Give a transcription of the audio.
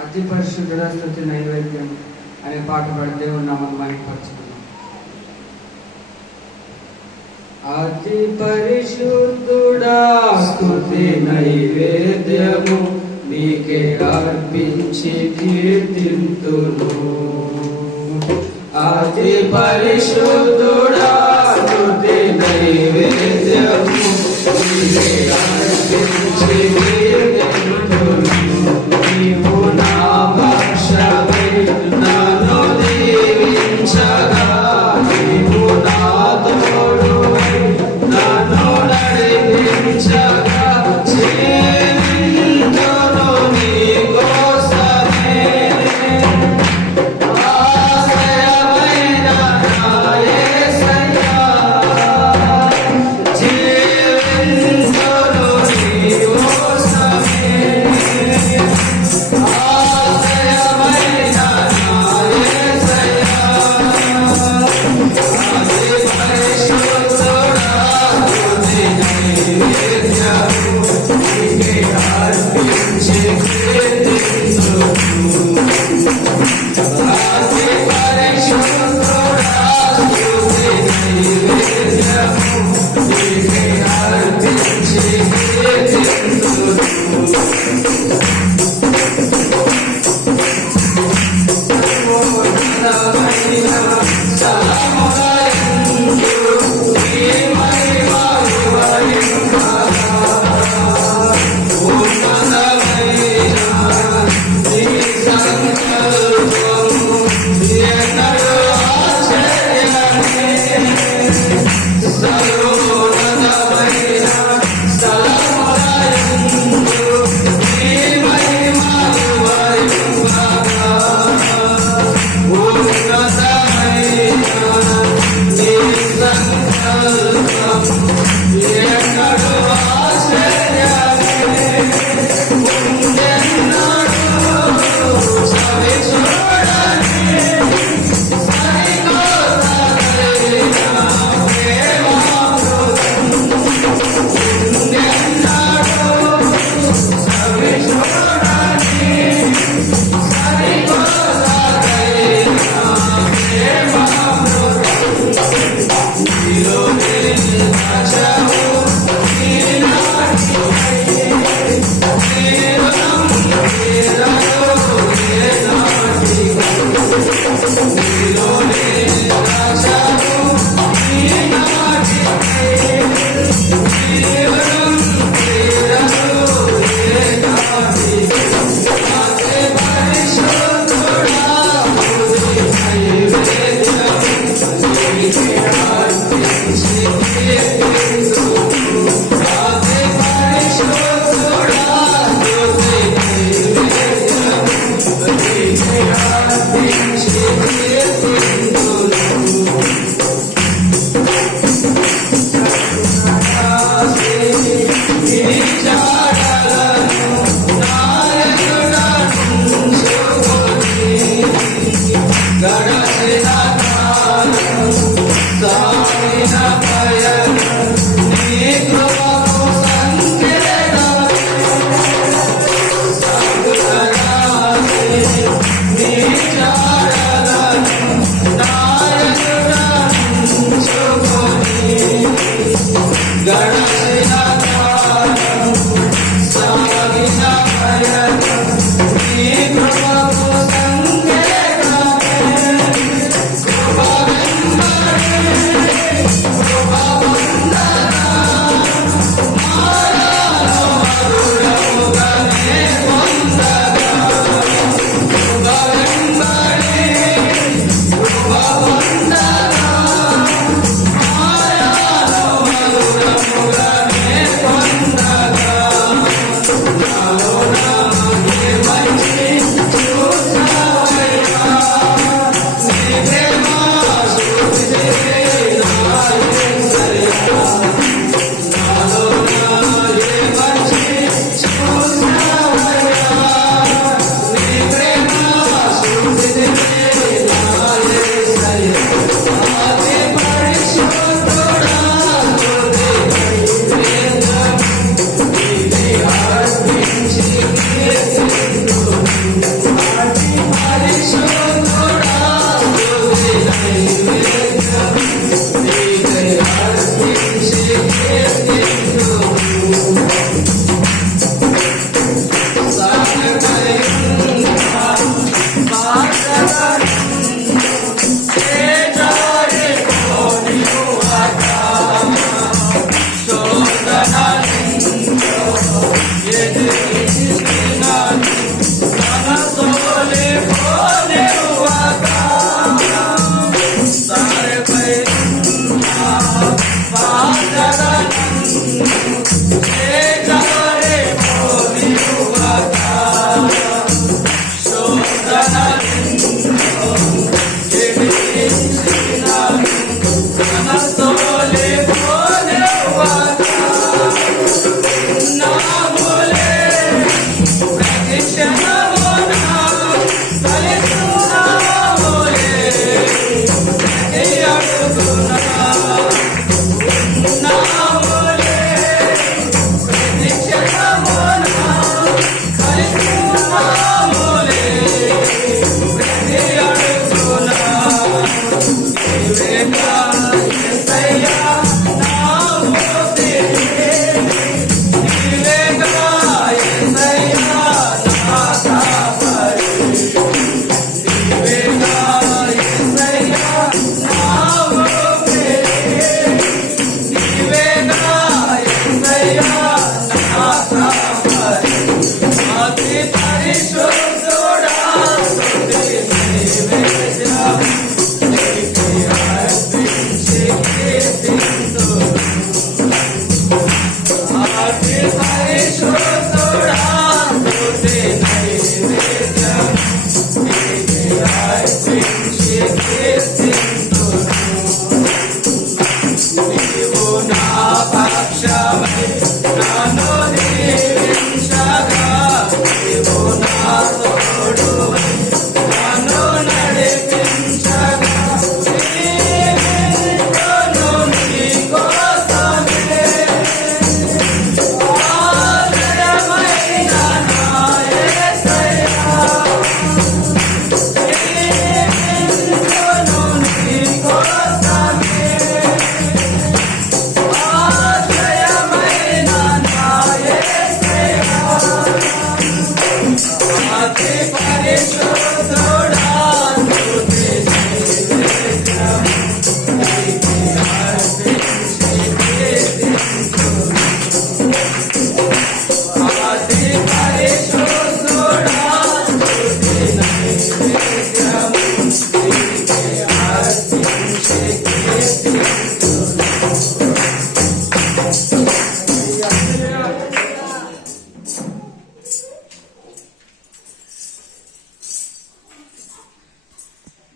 అతి పరిశుద్ధుడ స్థుతి నైవేద్యం అనే పాట పడితే ఉన్నామని మైపరచుకున్నాం అతి పరిశుద్ధుడా స్థుతి నైవేద్యము నీకే అర్పించి కీర్తింతును. అతి పరిశుద్ధుడు It's so